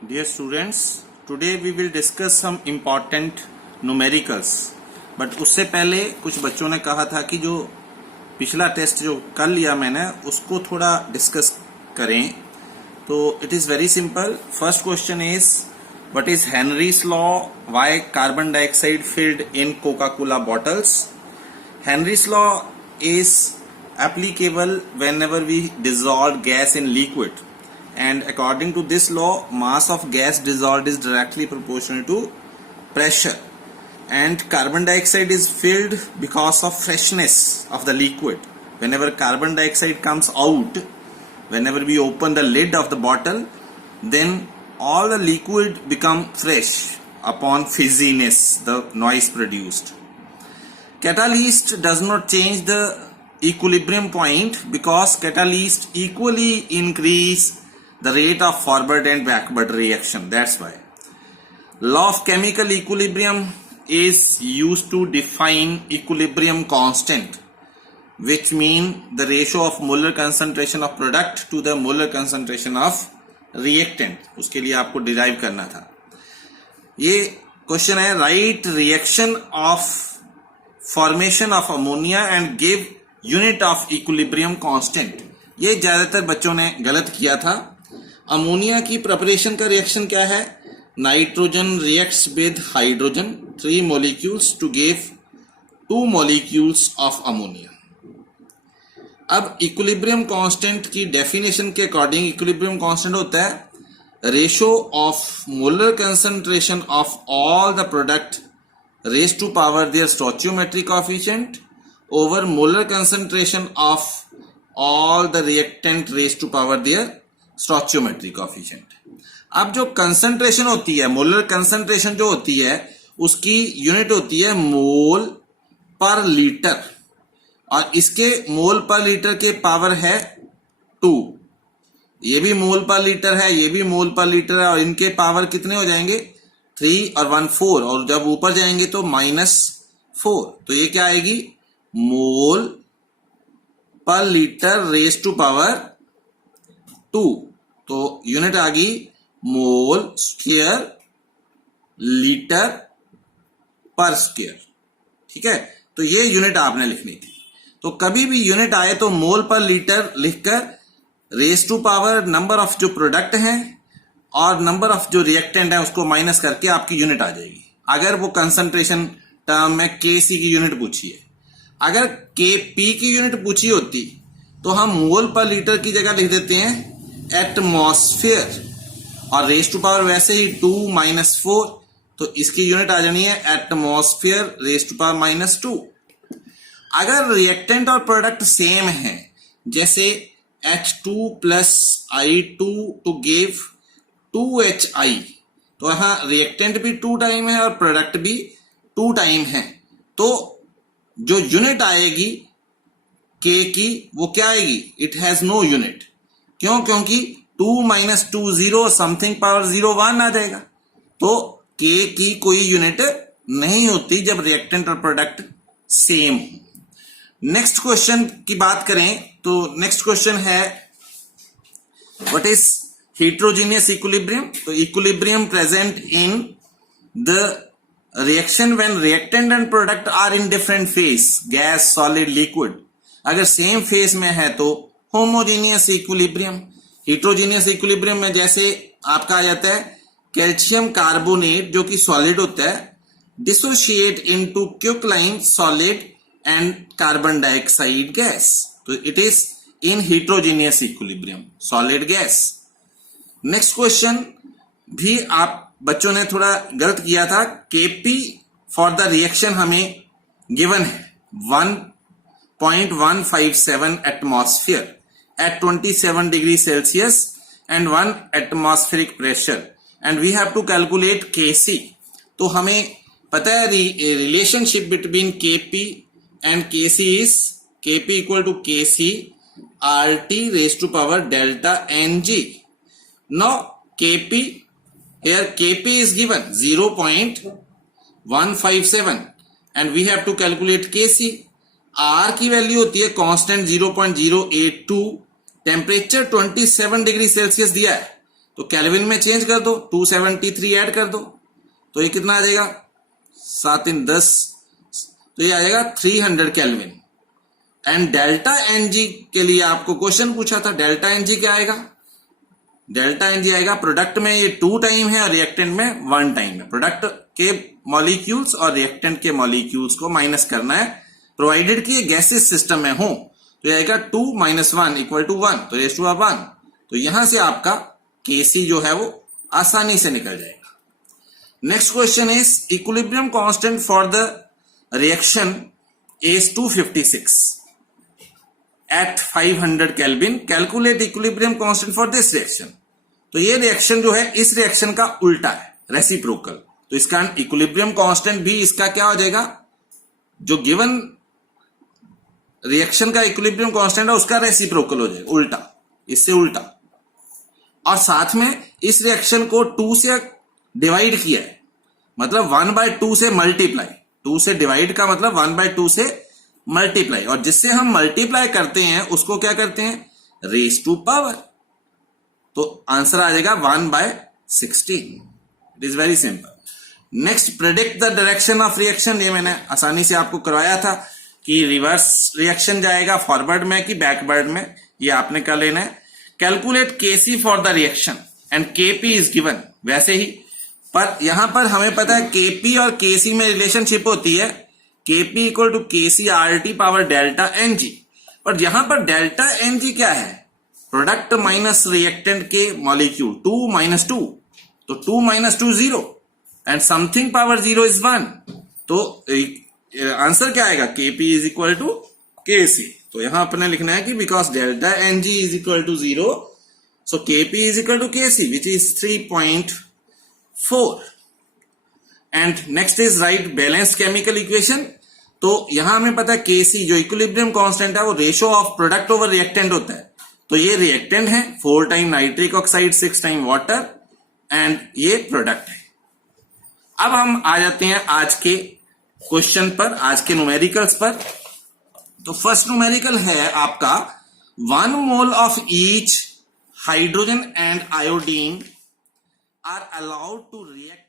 Dear students, today we will discuss some important numericals. But उससे पहले कुछ बच्चों ने कहा था कि जो पिछला टेस्ट जो कर लिया मैंने उसको थोड़ा डिस्कस करें. तो it is very simple. First question is what is Henry's law why carbon dioxide filled in Coca Cola bottles. Henry's law is applicable whenever we dissolve gas in liquid, and according to this law mass of gas dissolved is directly proportional to pressure, and carbon dioxide is filled because of freshness of the liquid. Whenever carbon dioxide comes out, whenever we open the lid of the bottle, then all the liquid become fresh upon fizziness, the noise produced. Catalyst does not change the equilibrium point because catalyst equally increase the rate of forward and backward reaction. That's why law of chemical equilibrium is used to define equilibrium constant, which mean the ratio of molar concentration of product to the molar concentration of reactant. उसके लिए आपको derive करना था. ये question है right reaction of formation of ammonia and give unit of equilibrium constant. ये ज्यादातर बच्चों ने गलत किया था. अमोनिया की प्रिपरेशन का रिएक्शन क्या है? Nitrogen reacts with hydrogen 3 molecules to give 2 molecules of ammonia. अब इक्विलिब्रियम कांस्टेंट की डेफिनेशन के अकॉर्डिंग इक्विलिब्रियम कांस्टेंट होता है ratio of molar concentration of all the product raise to power their stoichiometric coefficient over molar concentration of all the reactant raised to power their stoichiometric coefficient. अब जो concentration होती है, molar concentration जो होती है उसकी यूनिट होती है मोल पर लीटर, और इसके मोल पर लीटर के पावर है 2. ये भी मोल पर लीटर है, ये भी मोल पर लीटर है, और इनके पावर कितने हो जाएंगे 3 और 1 4, और जब ऊपर जाएंगे तो -4. तो ये क्या आएगी मोल per litre raise to power 2. तो यूनिट आ गई मोल स्क्वायर लीटर पर स्क्वायर. ठीक है, तो ये यूनिट आपने लिखनी थी. तो कभी भी यूनिट आए तो मोल पर लीटर लिखकर raise to power number of जो प्रोडक्ट हैं और नंबर ऑफ जो रिएक्टेंट है उसको माइनस करके आपकी यूनिट आ जाएगी. अगर वो कंसंट्रेशन टर्म में केसी की यूनिट पूछी है, अगर Kp की यूनिट पूछी होती तो हम मोल पर लीटर की जगह लिख देते हैं एटमॉस्फेयर, और रेज टू पावर वैसे ही 2 - 4, तो इसकी यूनिट आ जानी है एटमॉस्फेयर रेज टू पावर -2. अगर रिएक्टेंट और प्रोडक्ट सेम है, जैसे H2 + I2 to give 2HI, तो यहां रिएक्टेंट भी 2 टाइम है और प्रोडक्ट भी 2 टाइम है, तो जो यूनिट आएगी K की वो क्या आएगी? It has no unit. क्यों? क्योंकि 2 - 2 0 समथिंग पावर 0 1 आ जाएगा. तो K की कोई यूनिट नहीं होती जब रिएक्टेंट और प्रोडक्ट सेम हो. नेक्स्ट क्वेश्चन की बात करें तो नेक्स्ट क्वेश्चन है व्हाट इज हेटेरोजेनियस इक्विलिब्रियम. तो equilibrium present in the reaction when reactant and product are in different phase, gas, solid, liquid. अगर सेम फेज में है तो होमोजेनियस इक्विलिब्रियम. हेटेरोजेनियस इक्विलिब्रियम में जैसे आपका आ जाता है कैल्शियम कार्बोनेट जो कि सॉलिड होता है dissociate into quicklime solid and carbon dioxide gas. तो it is in heterogeneous equilibrium solid gas. Next question भी आप बच्चों ने थोड़ा गलत किया था. Kp फॉर द रिएक्शन हमें गिवन है 1.157 atmosphere at 27 degree Celsius and 1 atmospheric pressure, and we have to calculate Kc. तो हमें पता है relationship between Kp and Kc is Kp equal to Kc RT raise to power delta Ng. Now Kp here Kp is given 0.157 and we have to calculate Kc. R की value होती है constant 0.082, temperature 27 degree Celsius दिया है तो kelvin में change कर दो, 273 add कर दो, तो ये कितना आ जाएगा, 7 × 10, तो ये आ जाएगा 300 केल्विन। एंड डेल्टा एनजी के लिए आपको क्वेश्चन पूछा था, डेल्टा एनजी क्या आएगा, डेल्टा एनजी आएगा प्रोडक्ट में ये 2 टाइम है और रिएक्टेंट में 1 टाइम है। प्रोडक्ट के मॉलिक्यूल्स और रिएक्टेंट के मॉलिक्यूल्स को माइनस करना है, प्रोवाइडेड कि ये गैसेस सिस्टम में हो, तो ये आएगा 2 - 1 = 1, तो रेज़ टू पावर 1। तो यहां से आपका Kc जो है वो आसानी से निकल जाएगा। Next question is equilibrium constant for the reaction is 256 at 500 kelvin, calculate equilibrium constant for this reaction. तो ये रिएक्शन जो है इस रिएक्शन का उल्टा है, रेसिप्रोकल, तो इसका इक्विलिब्रियम कांस्टेंट भी इसका क्या हो जाएगा, जो गिवन रिएक्शन का इक्विलिब्रियम कांस्टेंट है उसका रेसिप्रोकल हो जाएगा, उल्टा, इससे उल्टा। और साथ में इस रिएक्शन को 2 से डिवाइड किया है, मतलब 1/2 से मल्टीप्लाई, 2 से डिवाइड का मतलब 1/2 से मल्टीप्लाई, और जिससे हम मल्टीप्लाई करते हैं उसको क्या करते हैं, रेज़ टू पावर, तो आंसर आ जाएगा 1/16। It is very simple. Next, predict the direction of reaction. ये मैंने आसानी से आपको करवाया था कि रिवर्स रिएक्शन जाएगा फॉरवर्ड में कि बैकवर्ड में, ये आपने कर लेना है। Calculate Kc for the reaction and Kp is given, वैसे ही, पर यहां पर हमें पता है Kp और Kc में रिलेशनशिप होती है, Kp = Kc RT power delta Ng, पर यहां पर डेल्टा Ng क्या है, प्रोडक्ट माइनस रिएक्टेंट के मॉलिक्यूल, 2 - 2, तो 2 - 2 0 एंड समथिंग पावर 0 इज 1, तो आंसर क्या आएगा, Kp = Kc। तो यहां अपने लिखना है कि because delta Ng = 0, so Kp = Kc which is 3.4। And next is right balanced chemical equation. तो यहां हमें पता है Kc जो इक्विलिब्रियम कांस्टेंट है वो ratio of product over reactant होता है, तो ये रिएक्टेंट है, 4 time nitric oxide, 6 time water, and ये प्रोडक्ट है। अब हम आ जाते हैं आज के क्वेश्चन पर, आज के न्यूमेरिकल्स पर। तो फर्स्ट न्यूमेरिकल है आपका 1 mole of each hydrogen and iodine are allowed to react